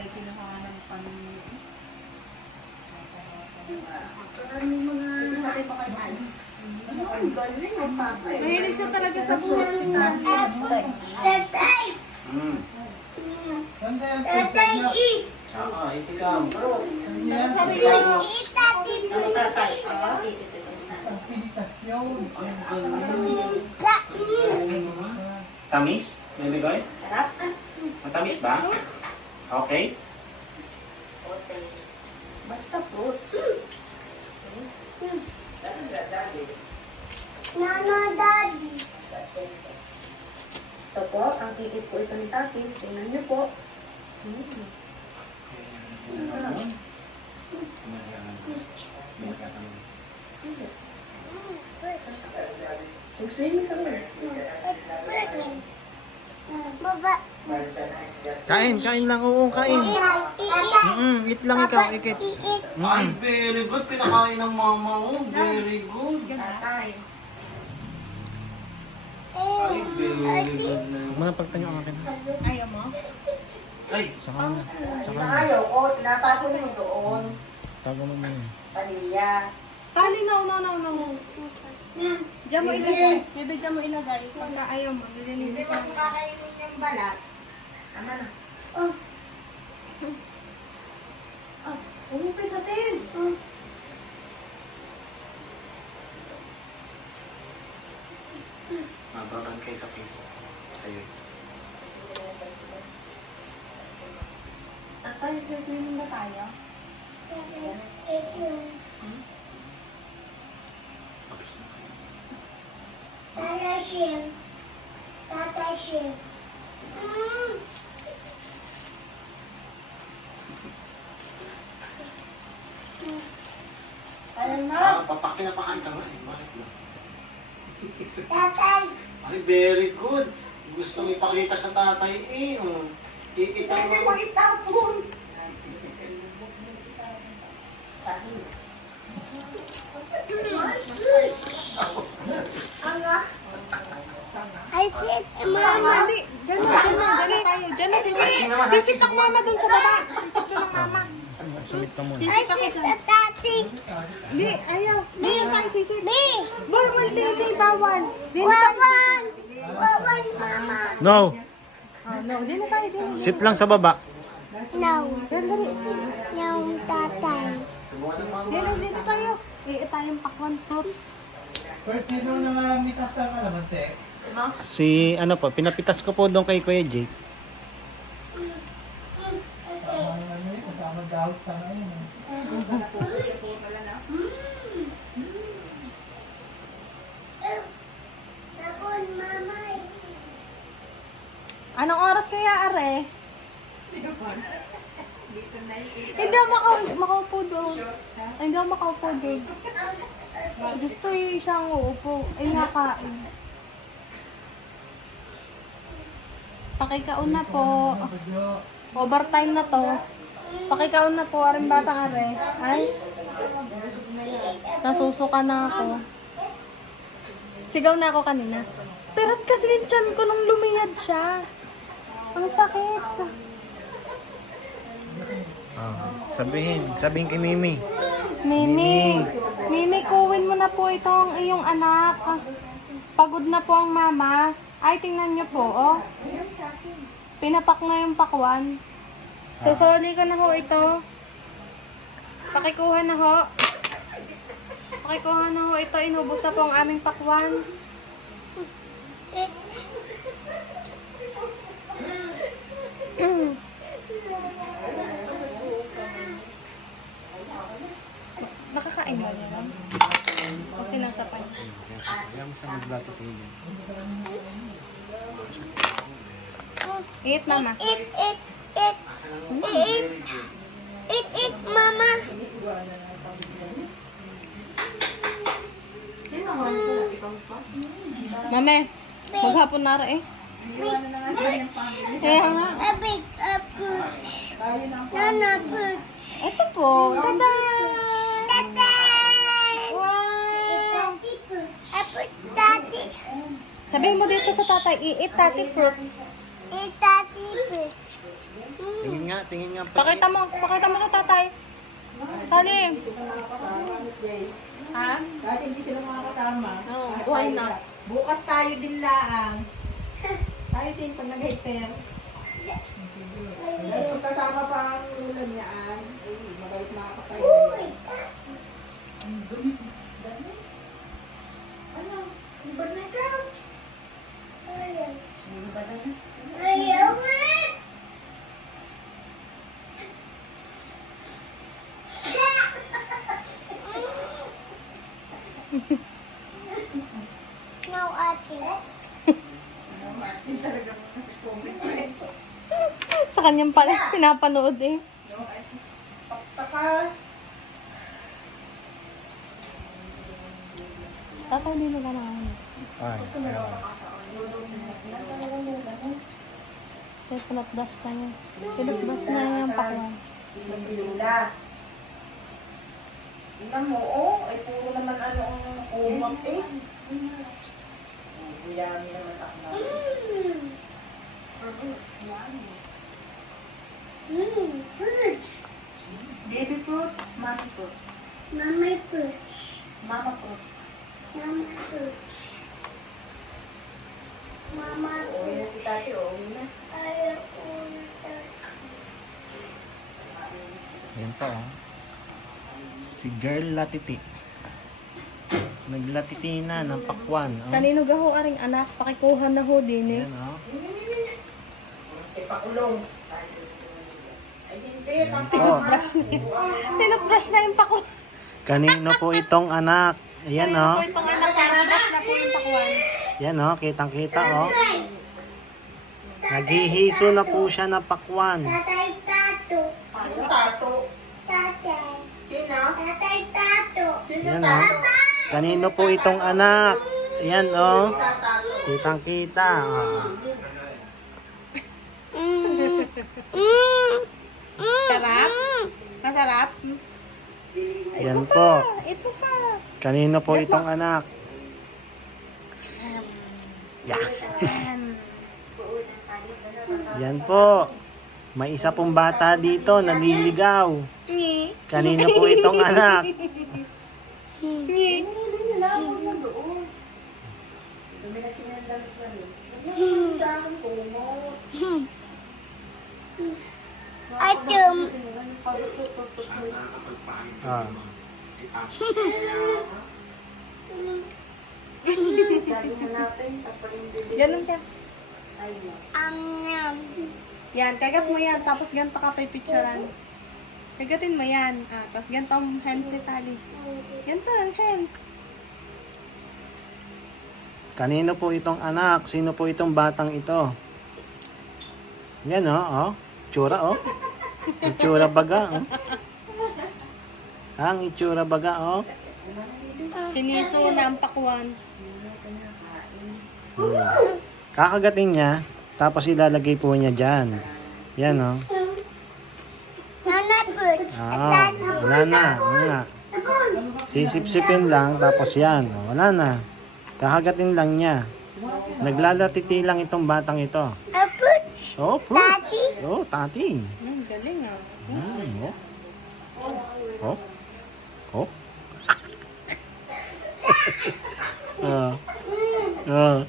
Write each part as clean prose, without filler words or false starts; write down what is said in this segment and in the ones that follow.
bagay, kinuha ka ng pamilya. Mahilig siya talaga sa buhay. Tatay! Tatay, eat! Ikaw. Sa sarili. Eat, Tati, please! Tamis? Baby boy? Matamis ba? Okay. Basta fruits. Nana, Daddy. Ito po, ang kikit po ito ni Tati. Tingnan niyo po. Mag-swimming kami. Baba. Kain lang, oo, kain. Eat lang ikaw, ikit. Eat. Ay, very good. Pinakain ng mama mo. Very good. Tatay. Ay, very good na. Huwag mo na pagtanyo ang akin. Ayaw mo? Ay, Sa kanya. Sa kanya. Ayaw ko, tinatapos mo doon. Tago mo muna. Pamilya. Tali, no. Diyan mo ilagay. Bebe, diyan mo ilagay. Pagka ayaw mo, lilinisin ka. kakainin yung balat. Tama na. Umupit natin. mababan kayo sa Facebook. Sa'yo. Tatay, swimming ba tayo? Tapos na. Tata Shim. Tata Shim. Ayaw na. Pinapakain ka nga eh. Bakit na? Tatay. Ay, very good. Gusto mo ipakita sa tatay eh. Iita mo. itapon. I said, Mama. Hindi, dyan na tayo. Dyan na, sisitak mama dun sa baba. Sisip ka ng mama. Sulit ka muna. I said, Tati. Hindi, ayaw. Hindi tayo sisit. Me. Bawal, Dili, bawal. Di na tayo Wawan. Wawan, Mama. No! No, di na tayo, di na. Sit lang sa baba. No. Dali. No, Tatay. Di na tayo. Tayong pakwan fruit. Pero sino nangangitas ang alamansi? Si, ano po, pinapitas ko po doon kay Kuya Jake. Kasama dahot sa ngayon. Tapon, Mama. Anong oras kaya, Are? Hindi ako makaupo doon. Ay, hindi ako makaupo doon. Gusto siyang uupo. Ay, nakain. Pakikaon na po. Overtime na to. Pakikaon na po, aring batang are. Ay, nasusuka na ako. Sigaw na ako kanina. Pero kasi yung tiyan ko nung lumiyad siya. Ang sakit. Sabihin kay Mimi. Mimi, kuwin mo na po itong iyong anak. Pagod na po ang mama. Ay, tingnan niyo po, oh. Pinapak na yung pakwan. Susuli ko na ho ito. Pakikuha na ho. Pakikuha na ho ito. Inubos na po ang aming pakwan. Nakakain ba niya? O sinasapay? Eat, mama. Eat. Eat, Mama. Mame, maghapon na rin eh. Kaya nga. A big approach. Nana approach. Ito po. Tada! Tatay. Wow! Approach, Tati. Sabihin mo dito sa tatay, i-eat tati fruits. Eat, Tati, approach. Tingin nga. Pakita mo sa tatay. Tali. Hindi sila makakasama. Jay. Ha? Dati hindi sila makakasama. Oo, buhay na. Bukas tayo din laang. Tayo din pag nag-hyper. Ay, kung kasama pa ang ulan niyaan, ay, magalit makakapayo. Ano? Iba na ikaw? Iba na na? Ayaw nga. No, ate. Sa kanyang pala pinapanood eh. Taka. Tatay, hindi na lang. Ay, ayun. Kaya pinatbrush na niya. Pinatbrush na niya yung pakwan. Isang bilula. Tingnan mo, oh. Ay, puro naman ano ang kumot eh. Yummy naman ako na. Perch. Baby fruit, mommy fruit. Mama perch. Mama fruit. Mama perch. Mama Uwi na si tati, oh. Uwi na. ayaw ulit. Yan po, oh. Si Girl Latiti. Naglatiti na ng pakwan. Oh. Kanino gaho aring anak? Pakikuha na ho din eh. Yan, oh. Ay, pakulong. Ay, hindi. Pinatbrush na yun. Pinatbrush na yung pakwan. Kanino po itong anak? Ayan, Kanino oh. po itong anak? Pinatbrush na po yung pakwan. Yan, oh. Kitang-kita, oh. Naghihiso na po siya ng pakwan. Tatay tato. Ano tato? Tatay. Sino? Tatay tato. Sino Yan, oh. tato? Kanino po itong anak? Ayan, oh. Tatato. Kitang-kita, oh. Sarap? Masarap? Yan po. Ito pa. Kanino po itong anak? Yeah. Yan po. May isa pong bata dito, naliligaw. Ni. Kanino po itong anak? Ni. Atum. Ah. Ganun ka. Am. Yan, kagat mo yan. Tapos ganito ka pa picturean. Kagatin mo yan. Ah, tapos ganito ang hands ni Tali. Ganito ang hands. Kanino po itong anak? Sino po itong batang ito? Yan, oh. Itsura, oh. Itsura baga, oh. Ang itsura baga, oh. Tiniso na ang pakwan. Kakagatin niya, tapos ilalagay po niya dyan. Yan, oh. Nana perch. Ah, wala na. Sisip-sipin lang, tapos yan. Oh, wala na. Kakagatin lang niya. Naglalatiti lang itong batang ito. A perch. Oh, fruits. Oh, tati. Galing ah. Oh. Oh. Oh.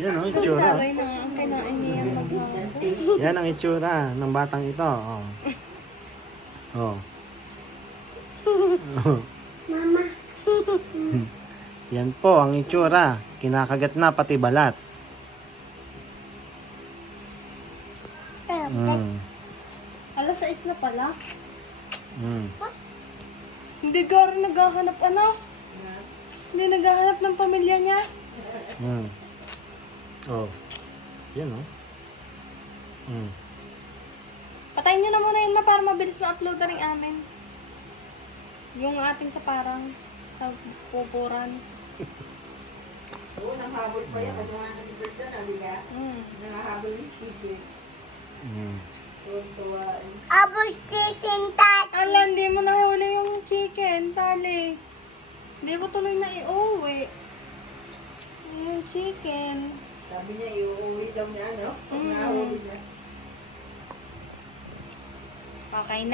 Yan ang itsura. Saray na ang kinain niya maghapon. Yan ang itsura ng batang ito. Oh. Oh. Mama. Yan po ang itsura. Kinakagat na pati balat. Alas 6 na pala. Mm. Hindi ka rin naghahanap ano? Hindi naghahanap ng pamilya niya? Mm. Oh. Yan, oh. Mm. Patayin niyo na muna yun ma para mabilis ma-upload na rin amin. Yung ating sa parang sa pupuran. Oo, nanghabol pa yan. Pag mga anniversary, hindi ka? Nanghabol yung chicken. Mm. Tuwa. Apple chicken tato. Ala, hindi mo nahuli yung chicken, Tali. Hindi mo tuloy na iuwi. Yung chicken. Sabi niya, iuwi daw niya, no? Pag nahuli niya. Okay na?